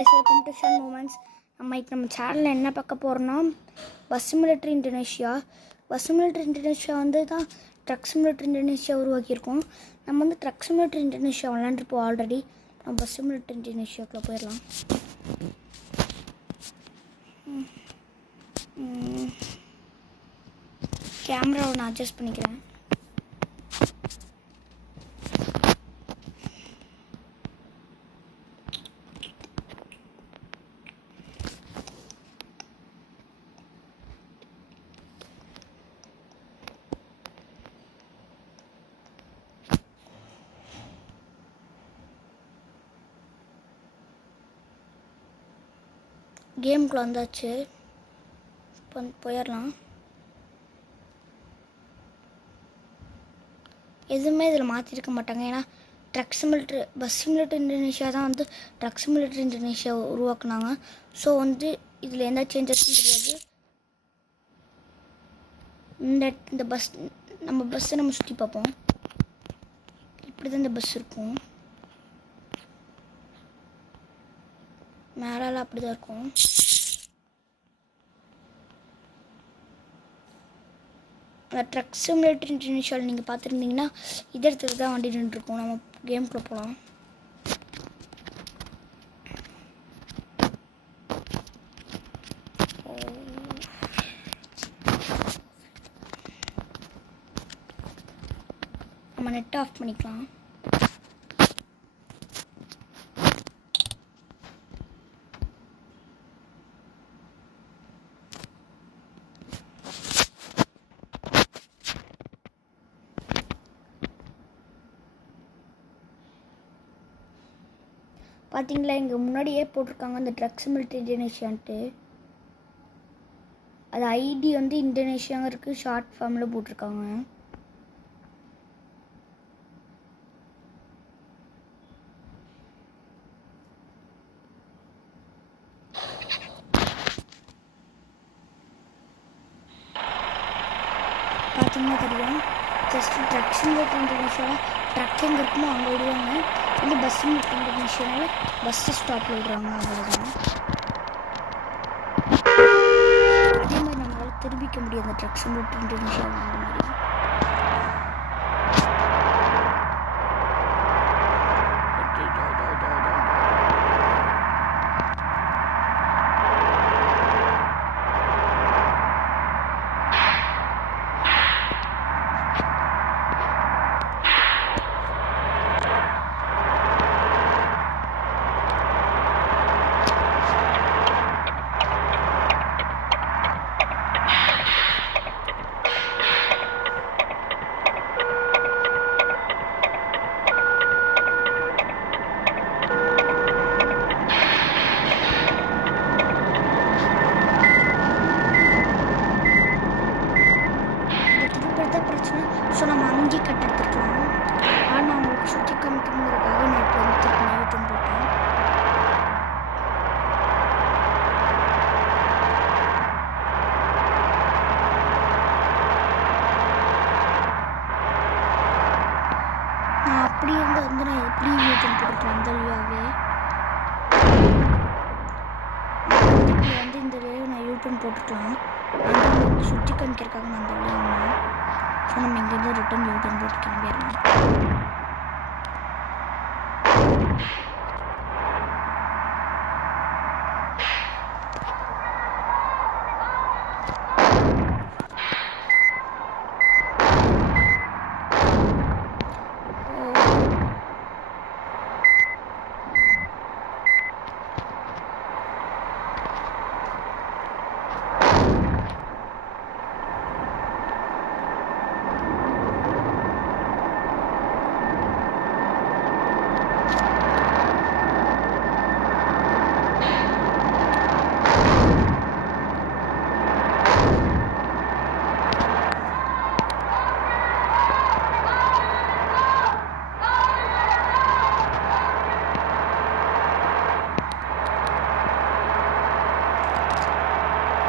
Welcome to ஷன் moments. நம்ம சேனலில் என்ன பார்க்க போகிறோன்னா bus simulator Indonesia. Bus simulator Indonesia தான் ட்ரக் சிமுலேட்டர் இந்தோனேஷியா உருவாக்கியிருக்கோம். நம்ம ட்ரக் சிமுலேட்டர் இந்தோனேஷியா விளாண்டுருப்போம் ஆல்ரெடி. நம்ம பஸ் சிமுலேட்டர் இந்தோனேஷியாவுக்குள்ளே போயிடலாம். கேமராவை நான் அட்ஜஸ்ட் பண்ணிக்கிறேன். கேமுக்குள்ள வந்தாச்சு, போயிடலாம். எதுவுமே இதில் மாற்றிருக்க மாட்டாங்க. ஏன்னா பஸ் சிமுலேட்டர் இந்தோனேஷியா தான் ட்ரக் சிமுலேட்டர் இந்தோனேஷியா உருவாக்குனாங்க. ஸோ இதில் எந்த சேஞ்சஸும் தெரியாது. இந்த பஸ்ஸை நம்ம சுற்றி பார்ப்போம். இப்படி தான் இந்த பஸ் இருக்கும். மேலால் அப்படி தான் இருக்கும். அந்த ட்ரக் சிமுலேட்டர் இந்தோனேஷியாவில் நீங்கள் பார்த்துருந்தீங்கன்னா இதே இடத்துல தான் வண்டி நின்றுருக்கோம். நம்ம கேம்குள்ளே போகலாம். நம்ம நெட் ஆஃப் பண்ணிக்கலாம். பார்த்தீங்களா, இங்கே முன்னாடியே போட்டிருக்காங்க அந்த ட்ரக் சிமுலேட்டர் இந்தோனேஷியான்ட்டு. அது ஐடி இந்தோனேஷியாங்கிறதுக்கு ஷார்ட் ஃபார்மில் போட்டிருக்காங்க. பார்த்தீங்கன்னா தெரியும். ஜஸ்ட் ட்ரக் சிமுலேட்டர் இந்தோனேஷியாவில் ட்ரக் எங்கே இருக்குமோ அங்கே விடுவாங்க. பஸ் சிமுலேட்டர் இந்தோனேஷியாவில் பஸ்ஸு ஸ்டாப்பில் விடுறாங்க. அவ்வளோதான். அதே மாதிரி நம்மளால் திரும்பிக்க முடியும் அந்த ட்ரக் சிமுலேட்டர் இந்தோனேஷியாவில். அந்த மாதிரி பிரச்சனை. ஸோ நம்ம அங்கேயே கட் எடுத்துருக்கலாம். ஆனால் அவங்களுக்கு சுற்றி காமிக்கணுங்கிறதுக்காக நான் இப்போ திருப்பி யூட்டன் போட்டேன். நான் அப்படி இருந்தால் நான் எப்படி யூட்டன் போட்டுருக்கேன் அந்த வழியாகவே. இந்த வழியாக நான் யூட்டன் போட்டுக்கலாம். ஆனால் சுற்றி காமிக்கிறதுக்காக நான் அந்த வழியாக. ஸோ நம்ம இங்கேருந்து ரிட்டன் யூட்டன் போட்டு கிளம்பிடலாம்.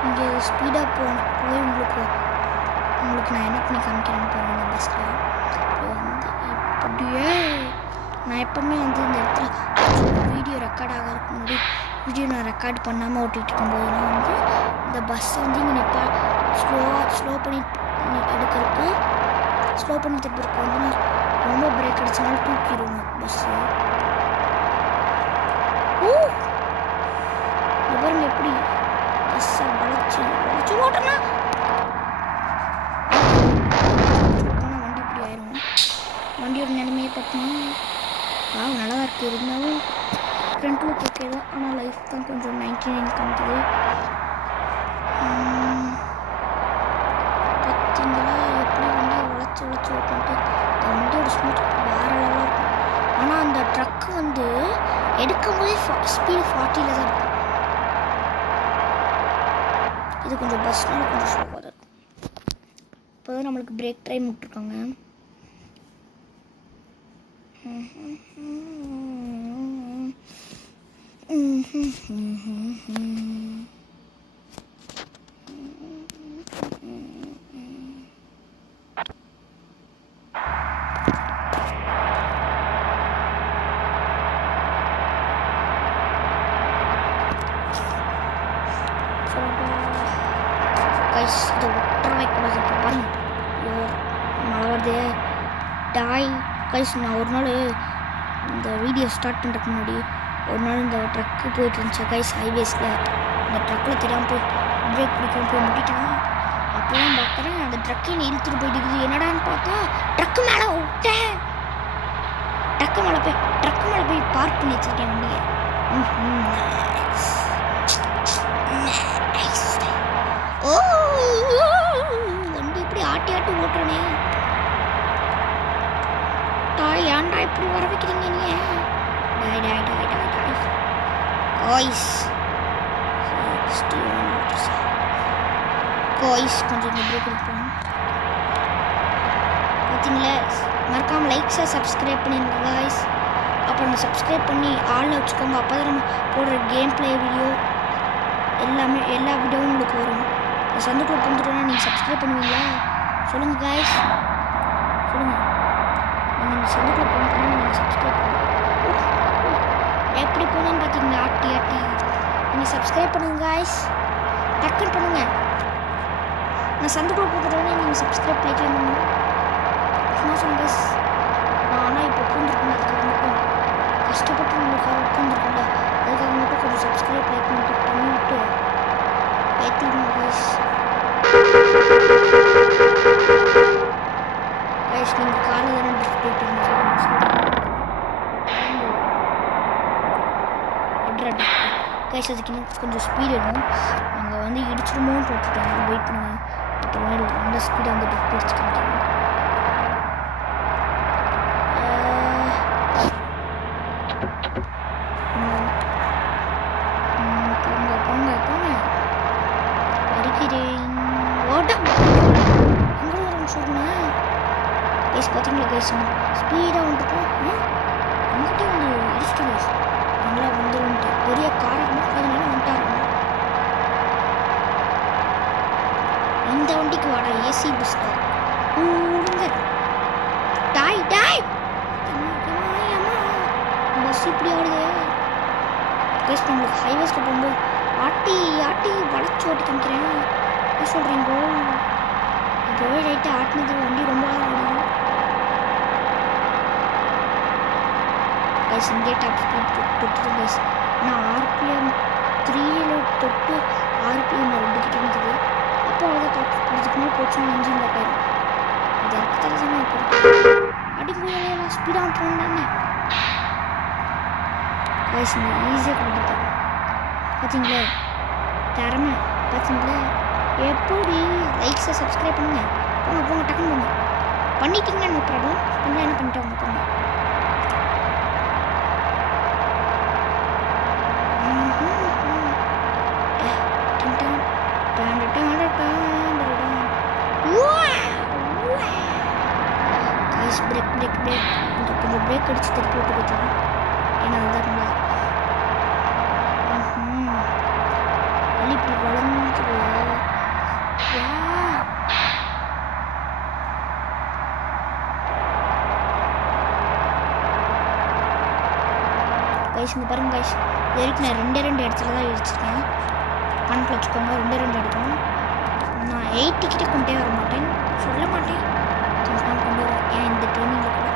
இங்கே ஸ்பீடாக போய் உங்களுக்கு நான் என்ன பண்ணி காமிக்கிறேன்னு பாருங்கள். இந்த பஸ்ஸில் இப்படியே நான் எப்போவுமே இந்த இடத்துல வீடியோ ரெக்கார்ட் ஆகிறதுக்கு முன்னாடி வீடியோ நான் ரெக்கார்ட் பண்ணாமல் ஓட்டிகிட்டு இருக்கும்போதெல்லாம் வந்து இந்த பஸ்ஸை வந்து இங்கே ஸ்லோ பண்ணி எடுக்கிறதுக்கு ஸ்லோ பண்ணி திருப்பிருக்கு வந்து நான் ரொம்ப பிரேக் அடிச்சனால தூக்கிடுவேன் பஸ்ஸு. பாருங்க எப்படி பஸ்ஸை வளைச்சி ஓட்டுனா வண்டி இப்படி ஆயிரும். வண்டியோட நிலைமையை பார்த்தோம்னா நல்லா தான் இருக்குது. இருந்தாலும் ஃப்ரண்ட் லுக் ஓகே தான், ஆனால் லைஃப் தான் கொஞ்சம் 99 காமிக்குது. பார்த்தீங்களா எப்படி வண்டியை வளைச்சி ஓட்டிட்டு அந்த வண்டியோட ஸ்மூத் வேறு லெவலாக இருக்கும். ஆனால் அந்த ட்ரக்கு வந்து எடுக்கும் போதே ஸ்பீடு 40ல் தான் இருக்கும். இது கொஞ்சம் பஸ்னால கொஞ்சம் ஸ்லோவாக தான் இருக்கும். இப்போ தான் நம்மளுக்கு பிரேக் டைம் விட்டுருக்காங்க. கைஸ் இதை விட்டுற வைக்கூடாது. இப்போ பாருங்க மழை வருது டாய். கைஸ் நான் ஒரு நாள் இந்த வீடியோ ஸ்டார்ட் பண்ணுறதுக்கு முன்னாடி ஒரு நாள் இந்த ட்ரக்கு போயிட்டு இருந்துச்சு கைஸ் ஹைவேஸில். இந்த ட்ரக்கில் தெரியாமல் போய் பிரேக் பிடிக்காமல் போய் முட்டிட்டேன். அப்போலாம் பார்க்குறேன் அந்த ட்ரக்கை இழுத்துட்டு போயிட்டு இருக்குது. என்னடான்னு பார்த்தா ட்ரக்கு மேலே விட்டேன். ட்ரக்கு மேலே போய் பார்க் பண்ணி வச்சுருக்கேன் வண்டியை. வண்டி இப்படி ஆட்டி ஓட்டுறனே டாய். ஏன்டா இப்படி வர வைக்கிறீங்க நீ? டாய் காய்ஸ் கொஞ்சம் இந்த பிரேக் கொடுப்போம். பார்த்தீங்களா மறக்காமல் லைக்ஸை சப்ஸ்கிரைப் பண்ணிடுங்க காய்ஸ். அப்புறம் சப்ஸ்கிரைப் பண்ணி ஆளில் வச்சுக்கோங்க. அப்போ தான் நம்ம போடுற கேம் பிளே வீடியோ எல்லா வீடியோவும் உங்களுக்கு வரும். சந்துக்குள்ள வந்துட்டோன்னா நீங்கள் சப்ஸ்கிரைப் பண்ணுவீங்களா? சொல்லுங்கள் காய்ஸ், சொல்லுங்கள். நீங்கள் சந்துக்குள்ள போனோன்னா நீங்கள் சப்ஸ்கிரைப் பண்ணுங்கள். எப்படி போகணுன்னு பார்த்தீங்கன்னா ஆட்டி நீங்கள் சப்ஸ்கிரைப் பண்ணுங்கள் காய்ஸ். டக்குன்னு பண்ணுங்கள். நான் சந்துக்குள்ள போகிறேன்னா நீங்கள் சப்ஸ்கிரைப் லைக்லாம் பண்ணுங்க. சும்மா சொல்லுங்க காய்ஸ். ஆனால் இப்போ உட்காந்துருக்கேன், அதுக்காக மட்டும் கஷ்டப்பட்டு உங்களுக்காக உட்காந்துருக்கேன்ல, அதுக்காக மட்டும் கொஞ்சம் சப்ஸ்கிரைப் லைக் பண்ணிவிட்டு ஏற்றிடுங்க காய்ஸ். காய்ஸ் நீங்கள் காலையில் தானே ட்ரிஃப்ட் போயிட்டு கைஸ். அதுக்கு இன்னும் கொஞ்சம் ஸ்பீட் வேணும். நாங்கள் வந்து இடிச்சிடுமோன்னு போட்டுட்டோம். வெயிட் பண்ணுங்க. அப்புறம் நல்ல ஸ்பீடாக வந்து ட்ரிஃப்ட் அடிச்சு காமிக்கிறோம். போங்க வருகிறேன். ஓட்டம் எங்கே வரும் சொல்லுங்க கைஸ். பார்த்தீங்களா கைஸ் ஸ்பீடாக வந்துட்டோம். அங்கிட்டே வந்து இடிச்சிட்டு கைஸ் நல்லா வந்துட்டு பெரிய காரணம் அதனால வந்துட்டாங்க. இந்த வண்டிக்கு வாடா ஏசி பஸ் டாய் பஸ் இப்படி ஆடுது கைஸ். நம்மளுக்கு ஹைவேஸில் போகும்போது ஆட்டி வளைச்சி ஓட்டி காமிக்கிறேன். என்ன சொல்கிறீங்கோ? இப்போவே ரைட்டாக ஆட்டினது வண்டி ரொம்ப ஆடுது கைஸ். இங்கே டாப் ஸ்பீட் தொட்டு கைஸ். ஆனால் RPM 3 தொட்டு RPM 2 கிட்ட இருக்குது. அப்போ அவ்வளோதான் டாப் ஸ்பீட். இதுக்கு மேலே போச்சுன்னா இன்ஜின் லாக் ஆயிடும். அது எனக்கு தெரிஞ்சதுன்னா இப்போ அடிக்கும் ஸ்பீடாக வந்துட்டோம் தானே கைஸ். நீங்கள் ஈஸியாக கொடுத்துட்டேன். பார்த்தீங்களா திறமை? பார்த்தீங்களா எப்படி? லைக்ஸை சப்ஸ்கிரைப் பண்ணுங்கள். போங்க டக்குன்னு போங்க. பண்ணிட்டீங்கன்னா நோ ப்ராப்ளம். பண்ணால் என்ன பண்ணிட்டாங்க போங்க. கைஸ் பிரேக் கொஞ்சம் பிரேக் அடிச்சு திருப்பி விட்டு போய்க்கலாம். ஏன்னா அதுதான் நல்லது. வலி இப்படி வளர்ந்துருவா கைஸ். இங்கே பாருங்க கைஸ், இது வரைக்கும் நான் 2 இடத்துல தான் இடிச்சிருக்கேன். கணக்கில் வச்சுக்கோங்க. 2 எடுக்கணும். நான் 80 கிட்டே கொண்டே வர மாட்டேன், சொல்ல மாட்டேன், நான் கொண்டு வரேன். ஏன் இந்த டேர்னிங்கில் கூட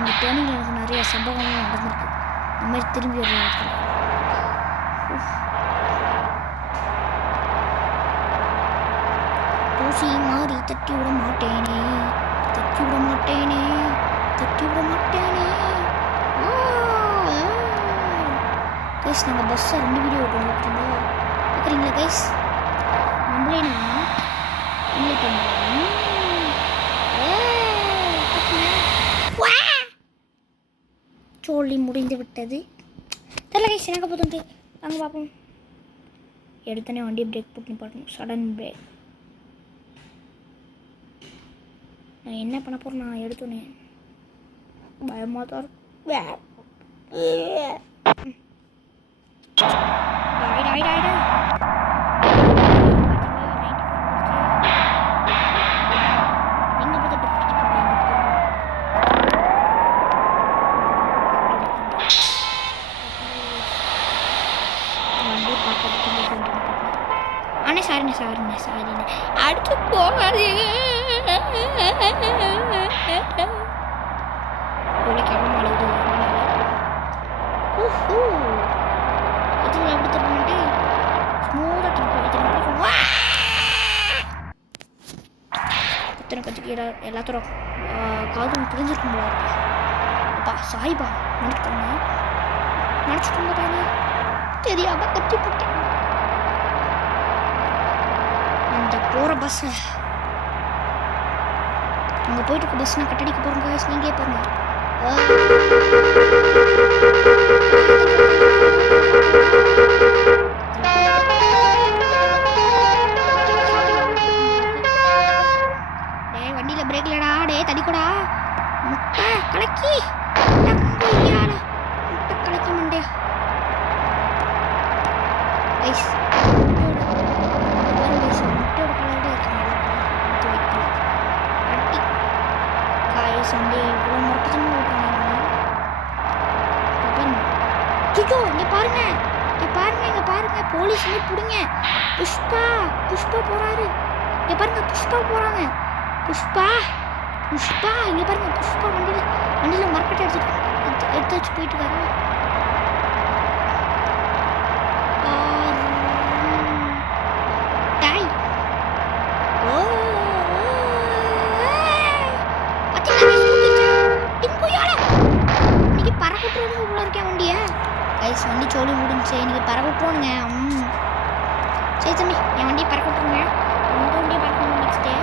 இந்த டேர்னிங்கில் எனக்கு நிறைய சம்பவங்கள்லாம் நடந்திருக்கு. இந்த மாதிரி திரும்பி வர இடத்துல தூசி மாறி தட்டி விட மாட்டேனே, தட்டி விட மாட்டேனே, தட்டி விட மாட்டேனே. கைஸ் நாங்கள் பஸ்ஸை 2 வீடியோ ஓட்டுவோம், ஓகேங்களா? பார்க்குறீங்களா கைஸ்? நம்மளே நான் இல்லை பண்ணுவோம். சொல்லி முடிந்து விட்டது. தெரியல கைஸ், எனக்கு போதும். வாங்க பார்ப்போம். எடுத்தோடனே வண்டியை பிரேக் போட்டு நிப்பாட்டணும். Sudden brake. நான் என்ன பண்ண போகிறேன்? நான் எடுத்தோன்னே பயமாக தான் அண்ணே சாரிண்ணே அடுத்து போகாதீங்க. இவ்வளோ கிளம்ப அழுகுது. அப்படி தரமாட்டு ஸ்மூத்தாக இத்தனை கற்றுக்கு எல்லாத்தோட காதும் புரிஞ்சிருக்கும் போல இருக்கு. அப்பா சாய்பா நினச்சிக்கோங்க தானே, தெரியாம கத்தி போட்டேன். அந்த போகிற பஸ்ஸை அங்கே போயிட்டு இருக்க பஸ் நான் கட்டடிக்க போகிறேன் காய்ஸ், நீங்களே பாருங்க. டே வண்டியில் பிரேக் இல்லடா, டே தடிக்கூடா, முட்டை கலக்கி முட்டை கலக்கி மண்டே கைஸ். முட்டையோட கலர்டே இருக்கு. காய்ஸ் வந்து இவ்வளோ மொட்டத்தனமாக ஓட்டுறாங்க. ஐயோ இங்கே பாருங்க, இங்கே பாருங்க போலீஸ் வந்து பிடிங்க. புஷ்பா போகிறாரு. இங்கே பாருங்க புஷ்பா போகிறாங்க. புஷ்பா இங்கே பாருங்க. புஷ்பா வண்டியில் மரக்கட்டை எடுத்து வச்சு போயிட்டு இருக்காரு. வண்டி சோழி முடிஞ்சு இன்னைக்கு பறக்க விட்டுருவானுங்க. சரி தம்பி, என் வண்டியை பறக்க விட்டுருங்க. உங்கள் வண்டியை பறக்கணும் நெக்ஸ்ட் டே.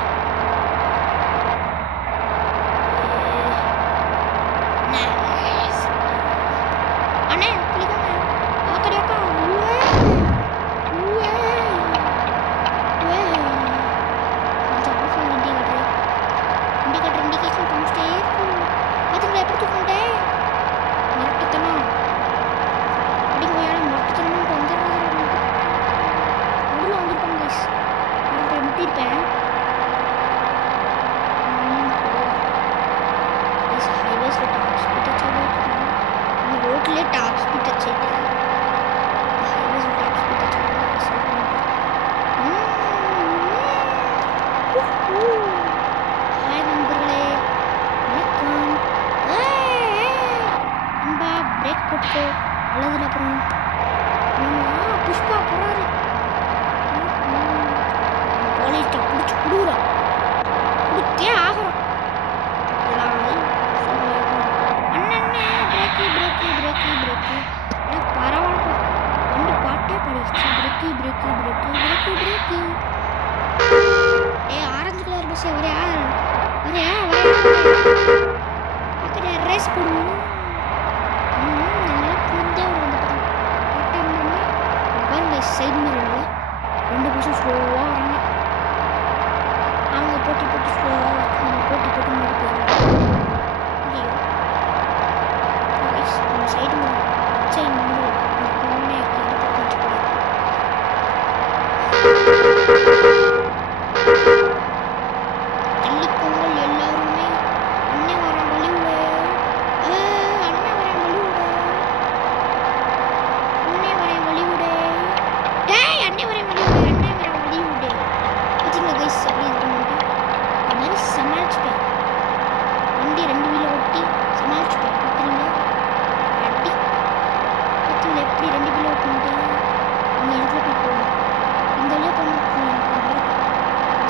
அண்ணே பிடிக்குங்க ஆத்தடியாக்கா. கொஞ்சம் ஆஃப் வண்டி கட்டுறேன் இண்டிகேஷன் காமிச்சிட்டே இருக்கும். பார்த்தீங்களா எப்படி தூக்கிட்டேன்? மரட்டுத்தனம் அப்படி போயாலும் மொத்தத்தனமாக வந்துடுறாங்க. நடுவில் வந்துருப்பாங்க கைஸ். நான் முட்டிருப்பேன். ஹைவேஸில் டாப் ஸ்பீட் வச்சு அந்த ரோட்லேயே டாப் ஸ்பீட் வச்சுட்டு ஹைவேஸில் டாப் ஸ்பீட் வச்சு ஹாய் நண்பர்களே, வணக்கம். நண்பா பிரேக் போட்டுக்கோ, நல்லதில்ல. அப்புறம் புஷ்பா போகிறாரு. போலீஸ்ட்டை பிடிச்சி கொடுக்குறோம், கொடுத்தே ஆகிறோம். அண்ணண்ணே பிரேக்கு பரவாயில்ல. வண்டி பாட்டே படிச்சு பிரேக்கு. ஆரஞ்சு கலர் பஸ் வரையா பக்கத்துல ரேஸ் போடுவோம். சைடு மிரரில் 2 பஸ்ஸும் ஸ்லோவாக வராங்க. அவங்க போட்டி ஸ்லோவாக நம்ம போட்டி முன்னாடி போயிடுவோம். நம்ம சைடு மிரர் சைடு மிரர் தள்ளிக்கோங்கள் எல்லாருமே. அண்ணன் வரேன் வழி விட. பண்ணிட்டு இந்த இடத்துல போய் போகணும். இந்த வழியாக போகணும்.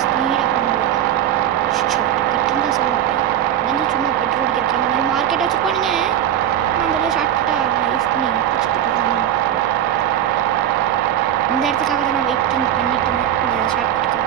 ஸ்பீடாக போகணும். கட்டுன்னு தான் சொல்ல மாட்டேன். வந்து சும்மா பெட்ரோல் அடிக்கிறதுக்கு இந்த மாதிரி மார்க்கெட் வச்சுருப்பானுங்க. நான் அந்த வழியாக ஷார்ட்கட்டாக யூஸ் பண்ணி பிடிச்சிட்டு போகிறேன். இந்த இடத்துக்காக தான் நான் வெயிட்டிங் பண்ணிட்டு இருந்தேன். இந்த ஷார்ட்கட்டுக்காக.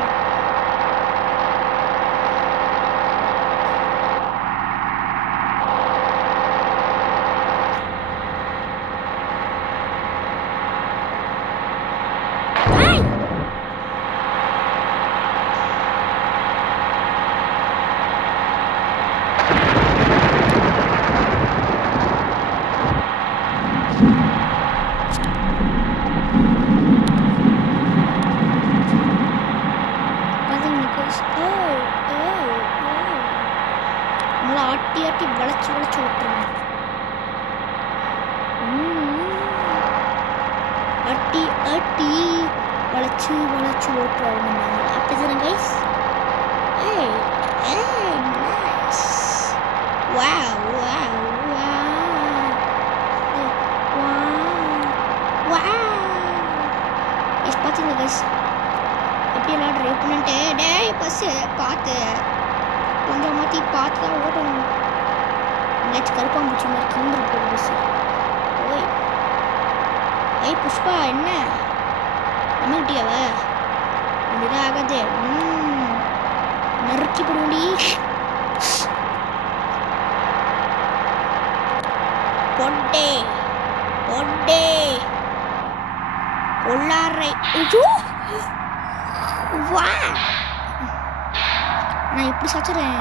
ஆட்டி ஆட்டி வளைச்சு வளைச்சு விட்டுருங்க. ஆட்டி ஆட்டி வளைச்சு வளைச்சு ஓட்டுறாங்க. அப்படிதானே guys? Nice. Wow wow wow. பார்த்தீங்களா கைஸ் எப்படி எல்லாம் ட்ரைவ் பண்ணிட்டு? டேய் பஸ்ஸு பார்த்து கொஞ்சம் மாற்றி பார்த்து தான் ஓட்டணும். எங்கேயாச்சும் கருப்பாம்பூச்சி மாதிரி கிளம்பி போகுது பஸ்ஸு. ஓய் ஏய் புஷ்பா, என்ன நம்மகிட்டியாவ? இப்படிதான் ஆகாது. நறுக்கி போடுவோண்டி. பொட்டே பொட்டே கொள்ளாரை. ஐயோ வா, நான் எப்படி சாச்சுறேன்?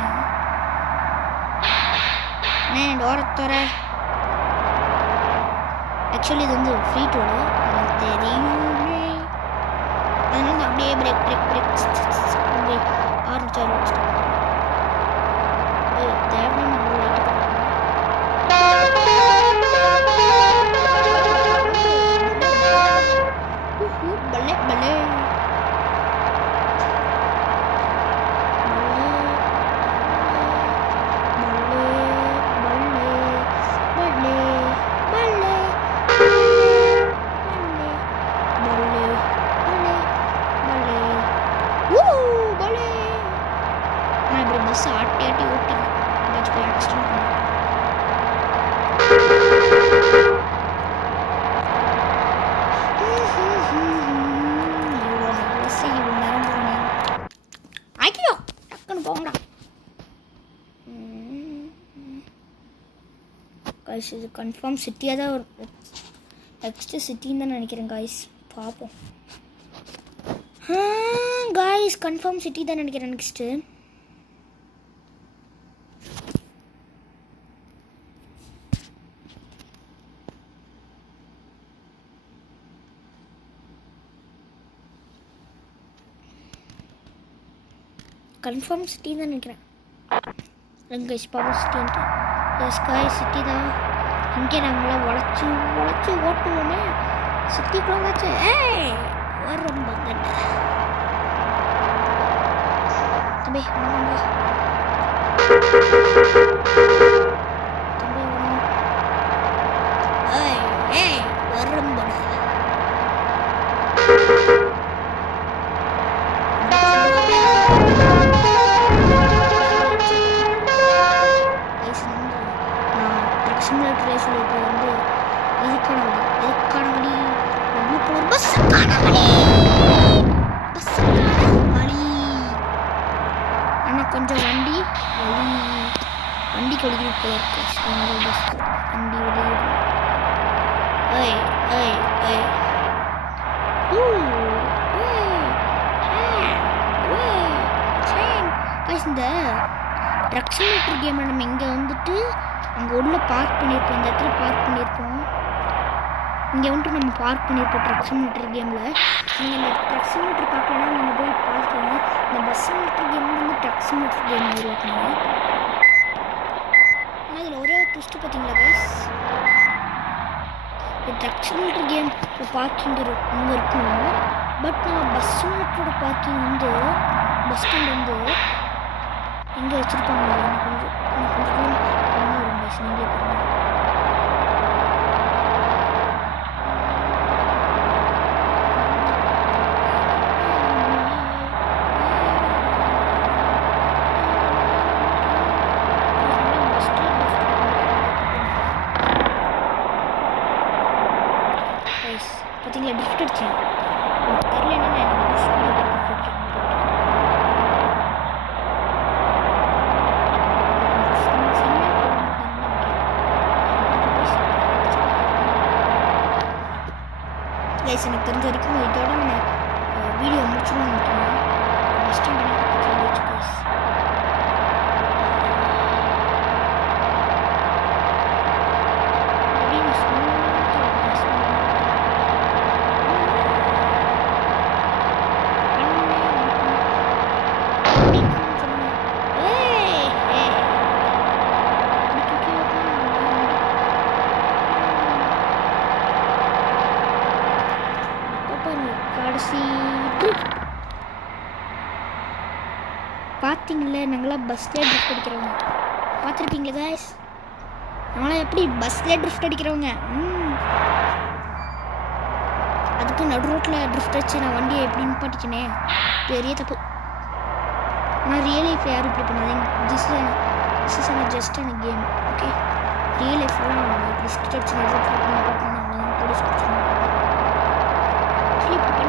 டோரத்தோர ஆக்சுவலி இது வந்து ஃப்ரீ டோடு, எனக்கு தெரியுமே. அதனால நான் அப்படியே பிரேக் பிரேக் பிரேக் அப்படியே ஆரம்பிச்சு தேவையான பல்லே பல்லே பஸ் ஆட்டி ஆட்டி ஓட்டி ஏதாச்சும் போய் ஆக்சிடென்ட் பண்ணி இவ்வளோ நேரம் போனேன். ஆக்கியோ டக்குன்னு போங்கடா. காய்ஸ் இது கன்ஃபார்ம் சிட்டியாக தான் வரும். நெக்ஸ்ட்டு சிட்டின்னு தான் நினைக்கிறேன் காய்ஸ். பார்ப்போம். காய்ஸ் கன்ஃபார்ம் சிட்டி தான் நினைக்கிறேன். நெக்ஸ்ட்டு கன்ஃபார்ம் சிட்டி தான் நினைக்கிறேன். கைஸ் பவர் சிட்டின்ட்டு எஸ் காய் சிட்டி தான். இங்கே நாங்களாம் உழைச்சி உழைச்சி ஓட்டுவோமே. சிட்டிக்குள்ள வச்சு வரும் பங்கட்ட தம்பி வாங்க தம்பி வரும் பட சிமுலேட்டர் சொல்லிட்டு வந்து இதுக்கான வழி ப்ளூ கலர் பஸ்ஸுக்கான வழி ஆனால் கொஞ்சம் வண்டி கொடிக்கிட்டு போல இருக்கு. எங்கள் பஸ் வண்டி வெளியே இந்த ட்ரக் சிமுலேட்டர் கேமில் நம்ம இங்கே வந்துட்டு அங்கே உள்ள பார்க் பண்ணியிருப்போம். இந்த இடத்துல பார்க் பண்ணியிருப்போம். இங்கே வந்துட்டு நம்ம பார்க் பண்ணியிருப்போம் ட்ரக் சிமுலேட்டர் கேமில். நீங்கள் இந்த ட்ரக் சிமுலேட்டர் பார்க்கலன்னா நீங்கள் போய் பார்த்துக்கோங்க. இந்த பஸ் சிமுலேட்டர் கேம் வந்து ட்ரக் சிமுலேட்டர் கேம் உருவாக்குனாங்க. ஆனால் இதில் ஒரே ஒரு ட்விஸ்ட்டு பார்த்தீங்களா கைஸ்? இந்த ட்ரக் சிமுலேட்டர் கேம் பார்க்கிங் அங்கே இருக்கும். பட் நான் பஸ் சிமுலேட்டரோட பார்க்கிங் வந்து பஸ் ஸ்டாண்ட் வந்து எங்கே வச்சுருப்பாங்களா? கொஞ்சம் நீங்களே பாருங்க. கைஸ் பார்த்தீங்களா ட்ரிஃப்ட் அடிச்சேன் தெரியலன்னா நான் எனக்கு ஸ்பீடாக ட்ரிஃப்ட் அடிச்சேன் கைஸ் எனக்கு தெரிஞ்ச வரைக்கும் இதோட நம்ம வீடியோ முடிச்சுன்னு நினைக்கிறேன் பஸ் ஸ்டாண்ட் பக்கத்தில் வச்சு கைஸ் கடைசி பார்த்தீங்களே நாங்களாம் பஸ்லேயே ட்ரிஃப்ட் அடிக்கிறவங்க பார்த்துருப்பீங்களா கைஸ் நாங்களாம் எப்படி பஸ்லேயே ட்ரிஃப்ட் அடிக்கிறவங்க அதுக்கு நடு ரோட்டில் ட்ரிஃப்ட் அடிச்சு நான் வண்டியை எப்படி நிப்பாட்டிக்கினே பெரிய தப்பு ஆனால் ரியல் லைஃப்பில் யாரும் இப்படி பண்ணாதீங்க this is just an game okay real லைஃப்லாம் ட்ரிஃப்ட் அடிச்சு நடு ரோட்டில் நிப்பாட்டினா அவ்வளோதான் போலீஸ் பிடிச்சிருவாங்க இப்படி பண்ண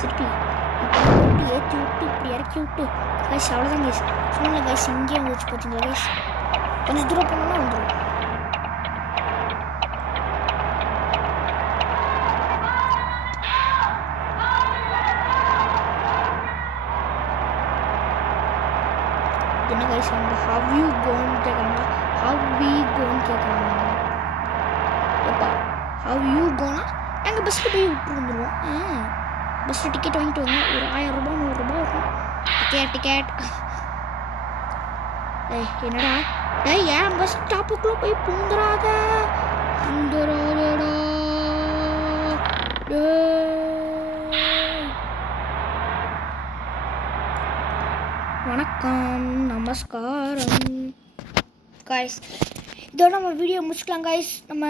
திருப்பி ஏற்றி விட்டு இப்படி இறக்கி விட்டு கைஸ் அவ்வளோதான் கைஸ் ஃபோனில் கைஸ் இங்கேயே வச்சு பார்த்தீங்களா கைஸ் கொஞ்சம் தூரம் போனோம்னா வந்துடும் என்ன கைஸ் அவங்க ஹவ் யூ கோன்னு கேட்குறாங்க ஹவ் வி கோன்னு கேட்குறாங்க எப்பா ஹவ் யூ கோனா நாங்கள் பஸ்ஸில் போய் விட்டு வந்துடுவோம் பஸ்ஸில் டிக்கெட் வாங்கிட்டு வாங்க ஒரு 1000 ரூபா 100 ரூபா இருக்கும் டிக்கெட் என்னடா டேய் ஏன் பஸ் ஸ்டாப்புக்குள்ளே போய் பூந்துடாத பூந்துடாதடா வணக்கம் நமஸ்காரம் காய்ஸ் இதோட நம்ம வீடியோ முடிச்சுக்கலாம் காய்ஸ் நம்ம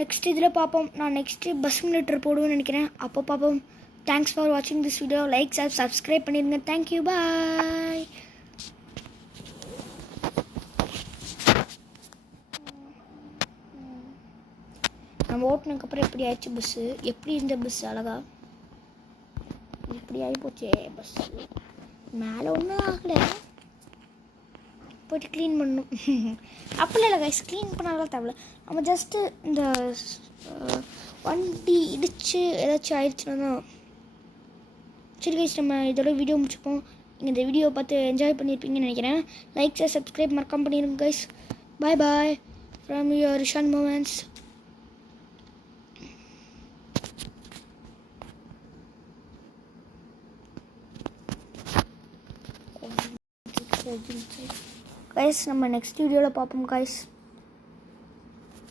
நெக்ஸ்ட் இதில் பார்ப்போம் நான் நெக்ஸ்ட்டு பஸ் மினிட்டர் போடுவேன்னு நினைக்கிறேன் அப்போ பார்ப்போம் தேங்க்ஸ் ஃபார் வாட்சிங் திஸ் வீடியோ லைக் சப்ஸ்கிரைப் பண்ணிடுங்க தேங்க்யூ பாய் நம்ம ஓட்டினதுக்கப்புறம் எப்படி ஆயிடுச்சு பஸ்ஸு எப்படி இருந்த பஸ் அழகா இப்படி ஆகிப்போச்சே பஸ்ஸு மேலே ஒன்றும் ஆகலை போய்ட்டு க்ளீன் பண்ணணும் அப்படிலாம் இல்லை கைஸ் க்ளீன் பண்ணாலும் தேவையில்ல நம்ம ஜஸ்ட்டு இந்த வண்டி இடித்து ஏதாச்சும் ஆயிடுச்சுன்னா தான் சரி கைஸ் நம்ம இதோட வீடியோ முடிச்சுப்போம் நீங்கள் இந்த வீடியோ பார்த்து என்ஜாய் பண்ணியிருப்பீங்கன்னு நினைக்கிறேன் லைக் சப்ஸ்கிரைப் மறக்காம பண்ணிடுங்க guys bye bye from your Rishan moments guys நம்ம நெக்ஸ்ட் வீடியோவில் பார்ப்போம் கைஸ்